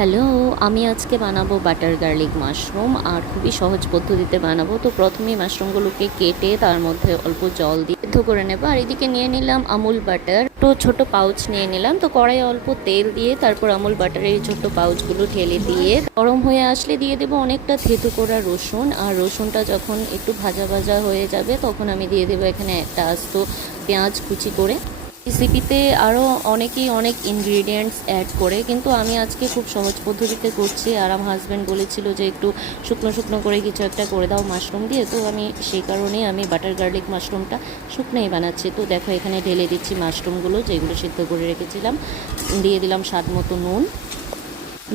Hello, আমি আজকে বানাবো বাটার গার্লিক মাশরুম আর খুবই সহজ পদ্ধতিতে বানাবো। তো প্রথমেই মাশরুমগুলোকে কেটে তার মধ্যে অল্প জল দিয়ে সিদ্ধ করে নেবো। আর এদিকে নিয়ে নিলাম আমুল বাটার, তো ছোট পাউচ নিয়ে নিলাম। তো কড়াইয়ে অল্প তেল দিয়ে তারপর আমুল বাটারের এই ছোট্ট পাউচগুলো ঢেলে দিয়ে গরম হয়ে আসলে দিয়ে দেবো অনেকটা থেঁতো করা রসুন। আর রসুনটা যখন একটু ভাজা ভাজা হয়ে যাবে তখন আমি দিয়ে দেবো এখানে একটা আস্ত পেঁয়াজ কুচি করে। রেসিপিতে আরও অনেকেই অনেক ইনগ্রিডিয়েন্টস অ্যাড করে, কিন্তু আমি আজকে খুব সহজ পদ্ধতিতে করছি। আর আমার হাজব্যান্ড বলেছিল যে একটু শুকনো শুকনো করে কিছু একটা করে দাও মাশরুম দিয়ে, তো আমি সেই কারণেই আমি বাটার গার্লিক মাশরুমটা শুকনোই বানাচ্ছি। তো দেখো এখানে ঢেলে দিচ্ছি মাশরুমগুলো যেগুলো সিদ্ধ করে রেখেছিলাম, দিয়ে দিলাম স্বাদ মতো নুন,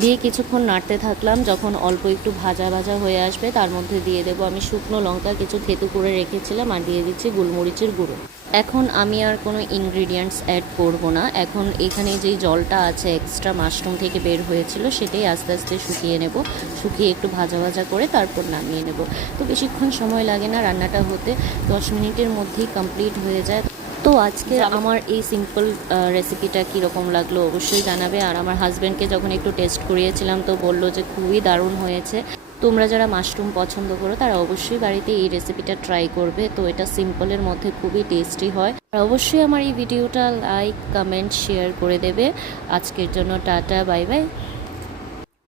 দিয়ে কিছুক্ষণ নাড়তে থাকলাম। যখন অল্প একটু ভাজা ভাজা হয়ে আসবে তার মধ্যে দিয়ে দেবো আমি শুকনো লঙ্কা কিছু থেঁতো করে রেখেছিলাম, আর দিয়ে দিচ্ছি গোলমরিচের গুঁড়ো। এখন আমি আর কোনো ইনগ্রিডিয়েন্টস অ্যাড করব না। এখন এখানে যেই জলটা আছে এক্সট্রা মাশরুম থেকে বের হয়েছিল সেটাই আস্তে আস্তে শুকিয়ে নেব। শুকিয়ে একটু ভাজা ভাজা করে তারপর নামিয়ে নেব। তো বেশিক্ষণ সময় লাগে না, রান্নাটা হতে 10 মিনিটের মধ্যেই কমপ্লিট হয়ে যায়। তো আজকে আমার এই সিম্পল রেসিপিটা কীরকম লাগলো অবশ্যই জানাবে। আর আমার হাজব্যান্ডকে যখন একটু টেস্ট করিয়েছিলাম তো বললো যে খুবই দারুণ হয়েছে। তোমরা যারা মাশরুম পছন্দ করো তারা অবশ্যই বাড়িতে এই রেসিপিটা ট্রাই করবে। তো এটা সিম্পলের মধ্যে খুবই টেস্টি হয়। আর অবশ্যই আমার এই ভিডিওটা লাইক কমেন্ট শেয়ার করে দেবে। আজকের জন্য টাটা, বাই বাই।